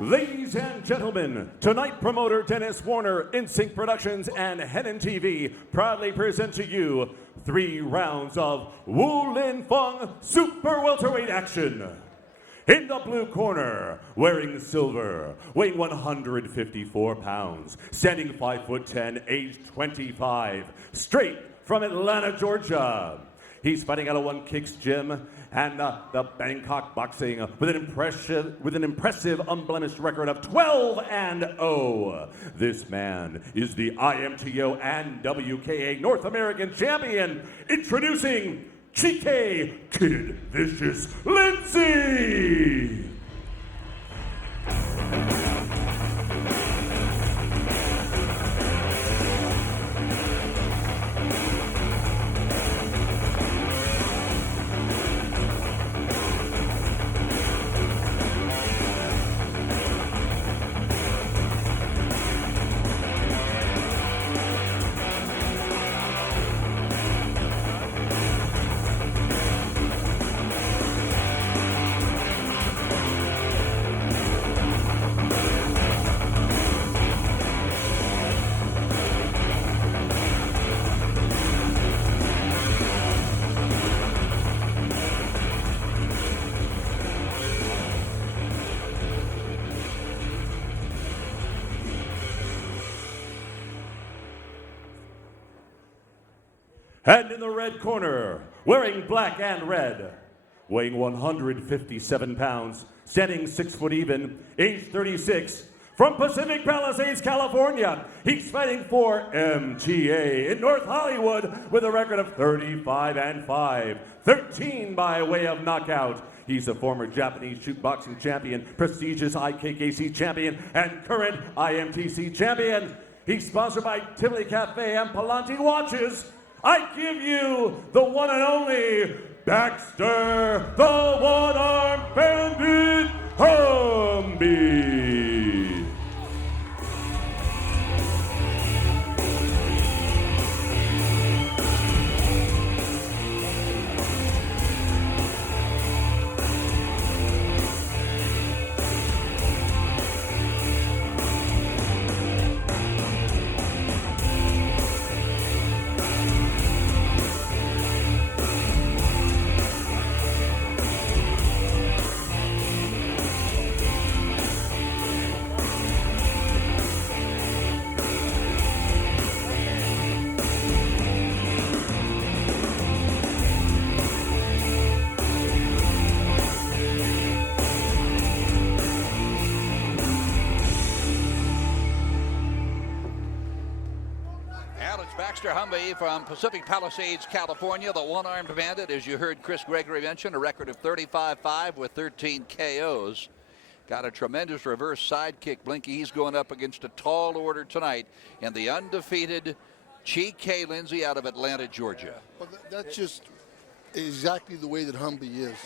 Ladies and gentlemen, tonight promoter Dennis Warner, Insync Productions, and Henan TV proudly present to you 3 rounds of Wu Lin Feng Super Welterweight action. In the blue corner, wearing silver, weighing 154 pounds, standing 5'10", age 25, straight from Atlanta, Georgia. He's fighting out of One Kicks Gym and the Bangkok Boxing with an impressive unblemished record of 12-0. This man is the IMTO and WKA North American champion. Introducing Chike Kid Vicious Lindsay. And in the red corner, wearing black and red, weighing 157 pounds, standing 6 foot even, age 36, from Pacific Palisades, California. He's fighting for MTA in North Hollywood with a record of 35-5, 13 by way of knockout. He's a former Japanese shoot boxing champion, prestigious IKKC champion, and current IMTC champion. He's sponsored by Tivoli Cafe and Palante Watches. I give you the one and only Baxter, the One-Armed Bandit Humby. Baxter Humby from Pacific Palisades, California, the one-armed bandit, as you heard Chris Gregory mention, a record of 35-5 with 13 KOs. Got a tremendous reverse sidekick, Blinky. He's going up against a tall order tonight in the undefeated Chike Lindsay out of Atlanta, Georgia. Well, that's just exactly the way that Humby is.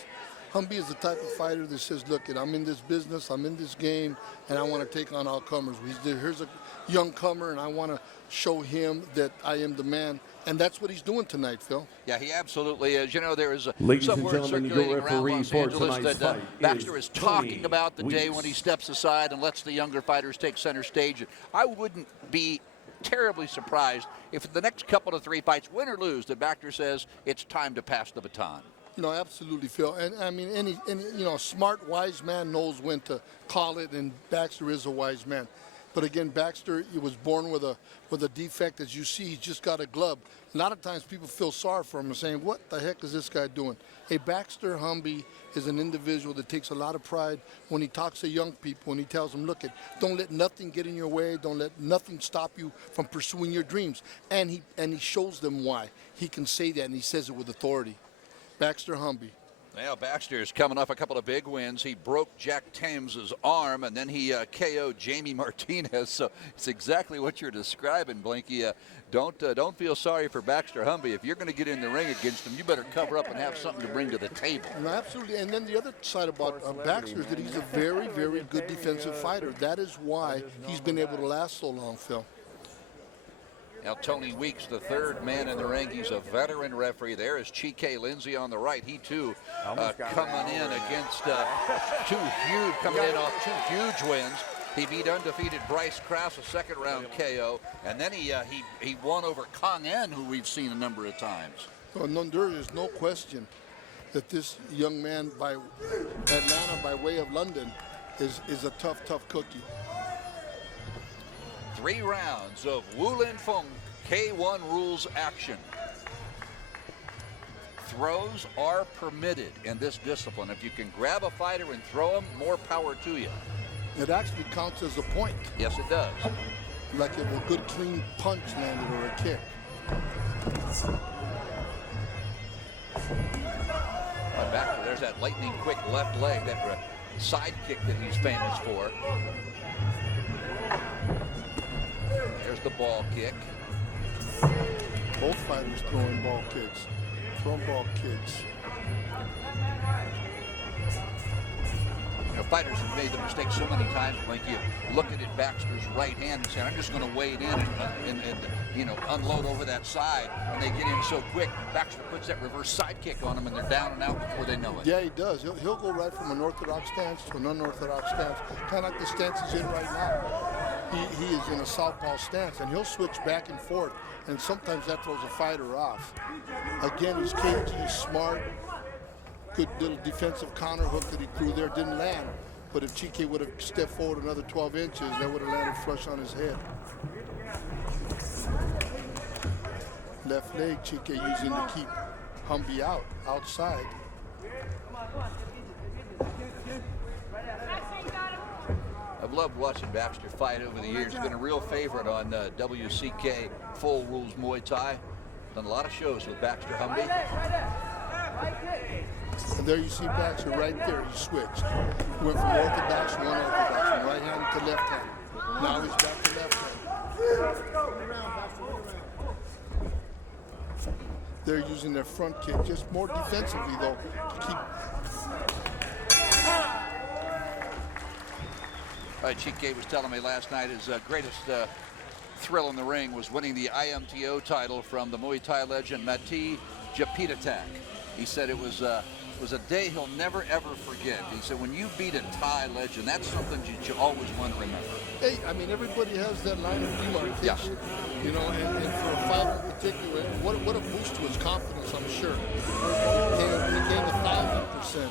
Humby is the type of fighter that says, look, I'm in this business, I'm in this game, and I want to take on all comers. Here's a young comer, and I want to show him that I am the man. And that's what he's doing tonight, Phil. Yeah, he absolutely is. You know, there is Ladies some and word gentlemen, circulating your around referee Los for Angeles tonight's that fight Baxter is talking Tony about the day Weeks. when he steps aside and lets the younger fighters take center stage. I wouldn't be terribly surprised if the next couple of 3 fights, win or lose, that Baxter says it's time to pass the baton. You know, absolutely, Phil. And I mean, any smart, wise man knows when to call it, and Baxter is a wise man. But again, Baxter, he was born with a defect. As you see, he's just got a glove. A lot of times people feel sorry for him and saying, what the heck is this guy doing? Hey, Baxter Humby is an individual that takes a lot of pride when he talks to young people, and he tells them, look, don't let nothing get in your way. Don't let nothing stop you from pursuing your dreams. And he shows them why. He can say that, and he says it with authority. Baxter Humby. Well, Baxter's coming off a couple of big wins. He broke Jack Thames's arm, and then he KO'd Jamie Martinez. So it's exactly what you're describing, Blinky. Don't feel sorry for Baxter Humby. If you're going to get in the ring against him, you better cover up and have something to bring to the table. No, absolutely. And then the other side about Baxter is that he's a very, very good defensive fighter. That is why he's been able to last so long, Phil. Now Tony Weeks, the third man in the ring. He's a veteran referee. There is Chike Lindsay on the right. He too coming in against coming in off 2 huge wins. He beat undefeated Bryce Krause, a second round KO, and then he won over Kang En, who we've seen a number of times. Well, there is no question that this young man by Atlanta by way of London is a tough cookie. 3 rounds of Wu Lin Feng K1 rules action. Throws are permitted in this discipline. If you can grab a fighter and throw him, more power to you. It actually counts as a point. Yes, it does. Like if a good clean punch landed or a kick. Back there's that lightning quick left leg, that side kick that he's famous for. There's the ball kick. Both fighters throwing ball kicks. Throwing ball kicks. Fighters have made the mistake so many times. Like you look at Baxter's right hand and say, I'm just going to wade in and unload over that side. And they get in so quick. Baxter puts that reverse side kick on them, and they're down and out before they know it. Yeah, he does. He'll go right from an orthodox stance to an unorthodox stance, kind of like the stance he's in right now. He is in a southpaw stance, and he'll switch back and forth, and sometimes that throws a fighter off. Again, he's cagey, he's smart. Good little defensive counter hook that he threw there, didn't land. But if Chike would have stepped forward another 12 inches, that would have landed flush on his head. Left leg, Chike using to keep Humby outside. I've loved watching Baxter fight over the years. He's been a real favorite on WCK Full Rules Muay Thai. Done a lot of shows with Baxter Humby. And there you see Baxter right there. He switched. He went from orthodox to unorthodox, from right hand to left hand. Now he's back to left hand. They're using their front kick, just more defensively though, to keep. Chike was telling me last night his greatest thrill in the ring was winning the IMTO title from the Muay Thai legend Mati Japitatak. He said it was a day he'll never ever forget. He said when you beat a Thai legend, that's something you always want to remember. Hey, I mean everybody has that line of demarcation, yes. And for a fighter in particular, what a boost to his confidence, I'm sure. He gained 1,000%.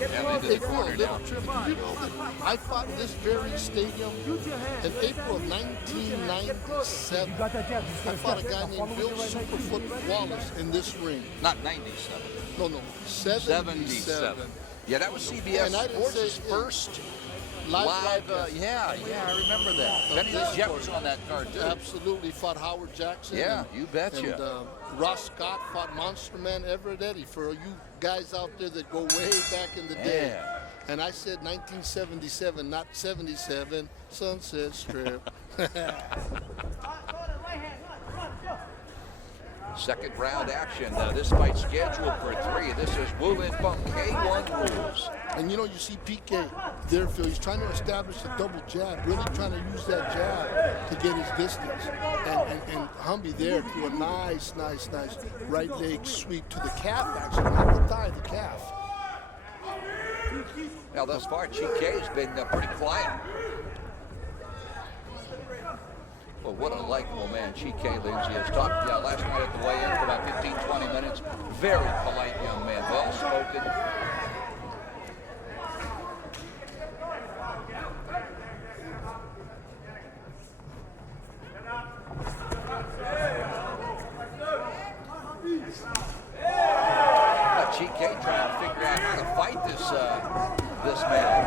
And into the corner now. You know that I fought in this very stadium in April of 1997. I fought a guy named Bill Superfoot Wallace in this ring. Not 97. No, 77. Yeah, that was CBS Sports' first live. Yeah, I remember that. Benny Jet was on that card too. Absolutely, fought Howard Jackson. Yeah, you betcha. And Ross Scott fought Monster Man Everett Eddie. For you guys out there that go way back in the day. Yeah. And I said 1977, not 77, Sunset Strip. Second round action. This fight scheduled for 3. This is Wu Lin Feng K1 rules. And you see PK there, Phil. He's trying to establish a double jab, really trying to use that jab to get his distance. And Humby there threw a nice right leg sweep to the calf, actually, not the thigh, the calf. Now, thus far, Chike has been pretty quiet. Well, what a likable man Chike Lindsay has talked last night at the weigh-in for about 15-20 minutes. Very polite young man, well-spoken. Chike trying to figure out how to fight this man.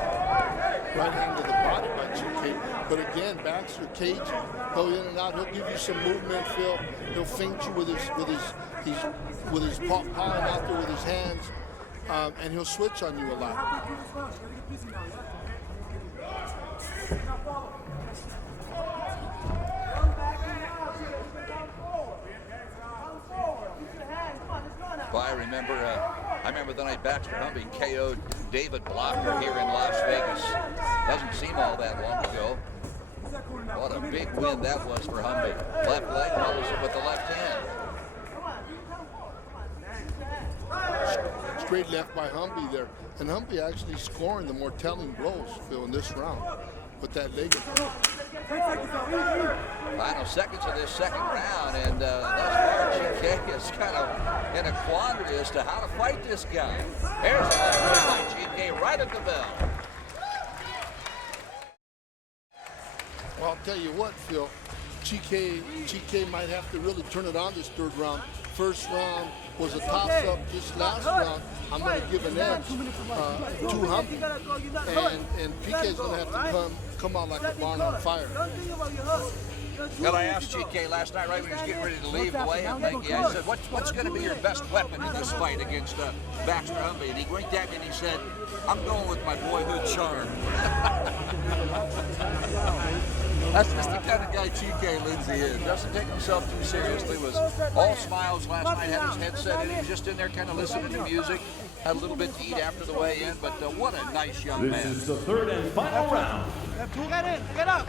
Right hand to the body by Chike. But again, Baxter cagey. Go in and out. He'll give you some movement, Phil. He'll feint you with his palm out there with his hands, and he'll switch on you a lot. Well, I remember the night Baxter Humby KO'd David Blocker here in Las Vegas. Doesn't seem all that long ago. What a big win that was for Humby. Left leg follows it with the left hand. Straight left by Humby there. And Humby actually scoring the more telling blows, Phil, in this round with that leg. Final seconds of this second round, and thus far Chike is kind of in a quandary as to how to fight this guy. There's a left hand by Chike right at the bell. Well, I'll tell you what, Phil, Chike might have to really turn it on this third round. First round was a toss-up. This last round, I'm going to give an edge to Humby. And PK's going to have to come out like a barn on fire. Well, I asked Chike last night, right when he was getting ready to leave the weigh-in, I said, what's going to be your best weapon in this fight against Baxter Humby? And he winked at me and he said, I'm going with my boyhood charm. That's just the kind of guy Chike Lindsay is. Doesn't take himself too seriously. Was all smiles last night, had his headset in. He was just in there kind of listening to music. Had a little bit to eat after the weigh-in, but what a nice young man. This is the third and final round. Get in, get up.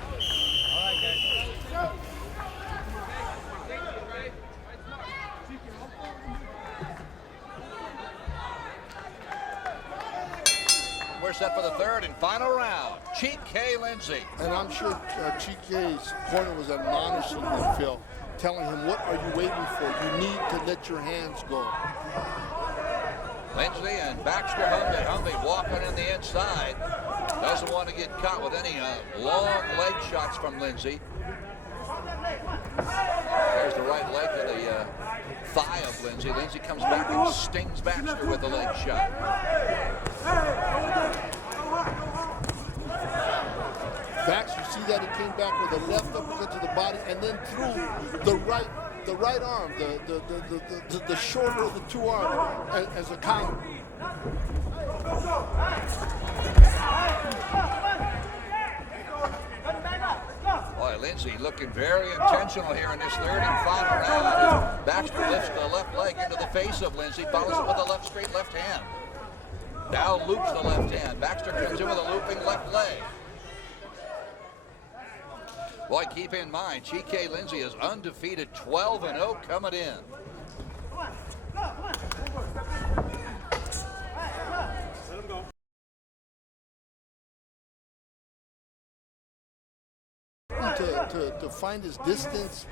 We're set for the third and final round. Chike Lindsay. And I'm sure Chike's corner was admonishing him, Phil, telling him, what are you waiting for? You need to let your hands go. Lindsay and Baxter Humby. Humby walking in the inside. Doesn't want to get caught with any long leg shots from Lindsay. There's the right leg to the thigh of Lindsay. Lindsay comes back and stings Baxter with the leg shot. Baxter, see that he came back with a left uppercut to the body and then threw the right arm, the shorter of the two arms as a counter. Boy, Lindsay looking very intentional here in this third and final round. Baxter lifts the left leg into the face of Lindsay, follows it with a straight left hand. Now loops the left hand. Baxter comes in with a looping left leg. Boy, keep in mind, Chike Lindsay is undefeated, 12-0 coming in. To find his distance,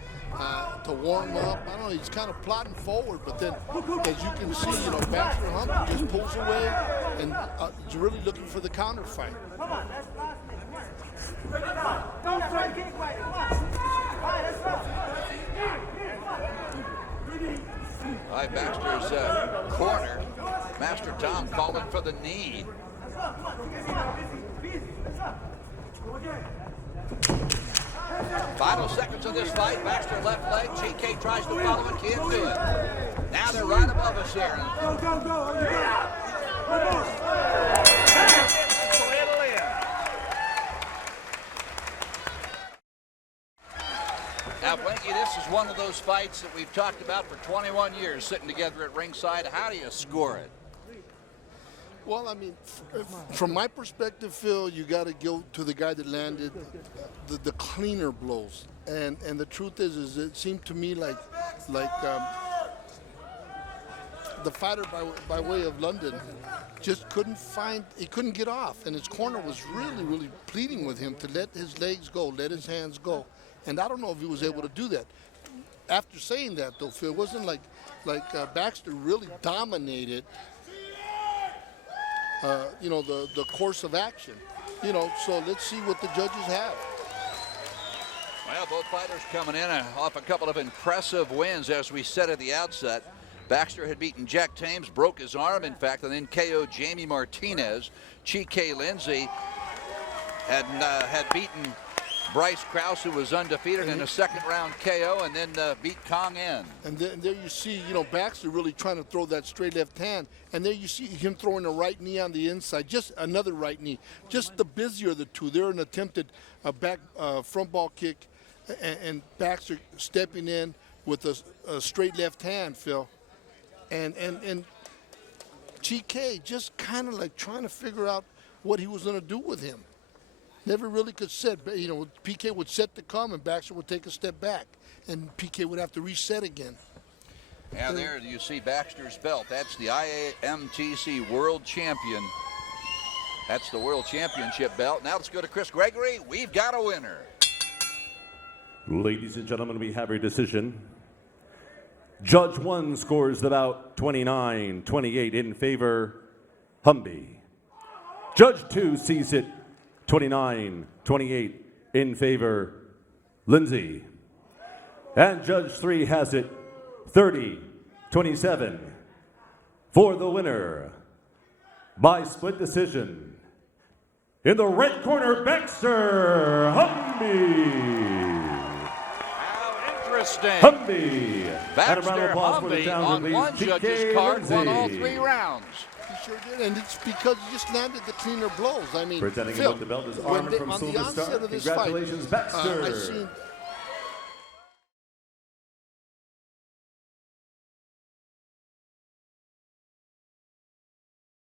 to warm up. I don't know, he's kind of plodding forward, but then, as you can see, you know, Baxter Humby just pulls away and is really looking for the counter fight. All right, Baxter's corner. Master Tom calling for the knee. Final seconds of this fight. Baxter left leg. Chike tries to follow it, can't do it. Now they're right above us here. Now, Blanky, this is one of those fights that we've talked about for 21 years, sitting together at ringside. How do you score it? Well, I mean, from my perspective, Phil, you got to go to the guy that landed the cleaner blows. And the truth is it seemed to me like the fighter by way of London just couldn't get off. And his corner was really, really pleading with him to let his legs go, let his hands go. And I don't know if he was able to do that. After saying that, though, Phil, it wasn't like Baxter really dominated the course of action. You know, so let's see what the judges have. Well, both fighters coming in off a couple of impressive wins, as we said at the outset. Baxter had beaten Jack Thames, broke his arm, in fact, and then KO'd Jamie Martinez. Chike Lindsay had beaten Bryce Krause, who was undefeated in a second-round KO, and then beat Kong En. And there you see, you know, Baxter really trying to throw that straight left hand. And there you see him throwing a right knee on the inside, just another right knee. Just the busier of the two. They're an attempted back front ball kick, and Baxter stepping in with a straight left hand, Phil. And Chike just kind of like trying to figure out what he was going to do with him. never really could set. You know, PK would set to come, and Baxter would take a step back, and PK would have to reset again. And there you see Baxter's belt. That's the IAMTC World Champion. That's the World Championship belt. Now let's go to Chris Gregory. We've got a winner. Ladies and gentlemen, we have a decision. Judge 1 scores the bout 29-28 in favor Humby. Judge 2 sees it 29-28 in favor Lindsay. And Judge 3 has it 30-27 for the winner by split decision. In the red corner, Baxter Humby. How interesting. Humby. Baxter Humby on one judge's card won all 3 rounds. He sure did, and it's because he just landed the cleaner blows. I mean, Presenting Phil, him with the belt is when Armin from on the Silver onset Star. of this Congratulations, fight, Baxter. I seen